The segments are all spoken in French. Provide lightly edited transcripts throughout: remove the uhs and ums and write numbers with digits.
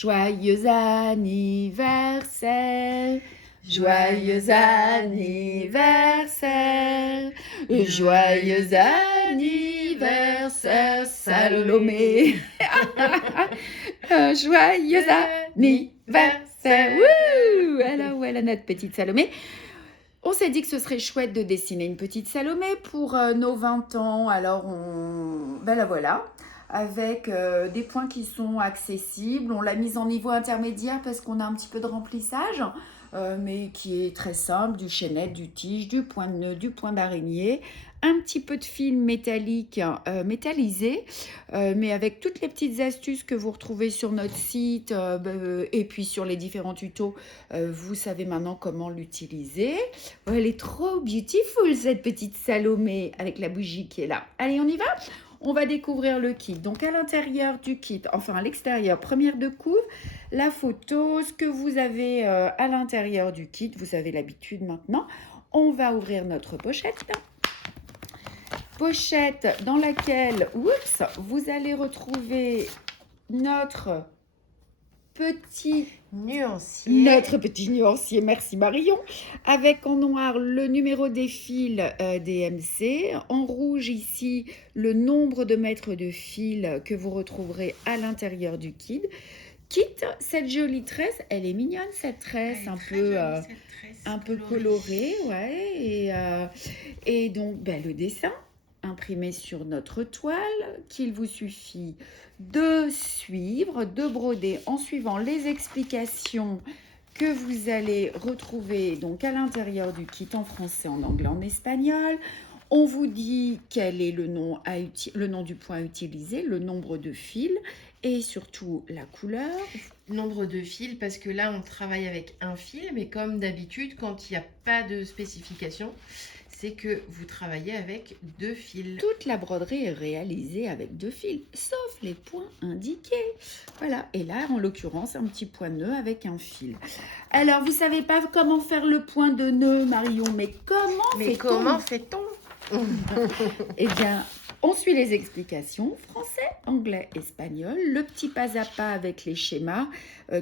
Joyeux anniversaire, joyeux anniversaire, joyeux anniversaire, Salomé. Joyeux anniversaire. Wouh! Alors, voilà notre petite Salomé. On s'est dit que ce serait chouette de dessiner une petite Salomé pour nos 20 ans. Alors, ben la voilà, avec des points qui sont accessibles. On l'a mise en niveau intermédiaire parce qu'on a un petit peu de remplissage, mais qui est très simple, du chaînette, du tige, du point de nœud, du point d'araignée, un petit peu de fil métallique métallisé, mais avec toutes les petites astuces que vous retrouvez sur notre site et puis sur les différents tutos, vous savez maintenant comment l'utiliser. Oh, elle est trop beautiful, cette petite Salomé, avec la bougie qui est là. Allez, on y va? On va découvrir le kit. Donc, à l'intérieur du kit, enfin à l'extérieur, première de couve, la photo, ce que vous avez à l'intérieur du kit. Vous avez l'habitude maintenant. On va ouvrir notre pochette. Pochette dans laquelle, oups, vous allez retrouver notre petit nuancier, merci Marion, avec en noir le numéro des fils DMC, en rouge ici le nombre de mètres de fil que vous retrouverez à l'intérieur du kit. Cette jolie tresse, elle est mignonne cette tresse, un peu colorée, ouais, et donc le dessin imprimé sur notre toile qu'il vous suffit de suivre, de broder en suivant les explications que vous allez retrouver donc à l'intérieur du kit en français, en anglais, en espagnol. On vous dit quel est le nom du point utilisé, le nombre de fils et surtout la couleur. Nombre de fils, parce que là on travaille avec un fil, mais comme d'habitude quand il n'y a pas de spécification, c'est que vous travaillez avec 2 fils. Toute la broderie est réalisée avec 2 fils, sauf les points indiqués. Voilà, et là, en l'occurrence, un petit point de nœud avec un fil. Alors, vous savez pas comment faire le point de nœud, Marion, mais comment fait-on? Eh bien, on suit les explications, français, anglais, espagnol, le petit pas à pas avec les schémas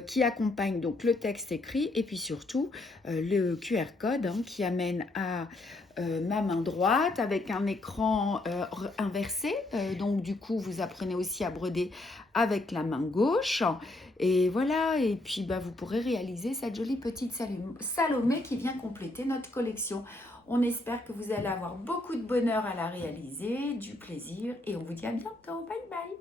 qui accompagnent donc le texte écrit et puis surtout le QR code qui amène à ma main droite avec un écran inversé. Donc du coup, vous apprenez aussi à broder avec la main gauche. Et voilà, et puis vous pourrez réaliser cette jolie petite Salomé qui vient compléter notre collection. On espère que vous allez avoir beaucoup de bonheur à la réaliser, du plaisir et on vous dit à bientôt. Bye bye!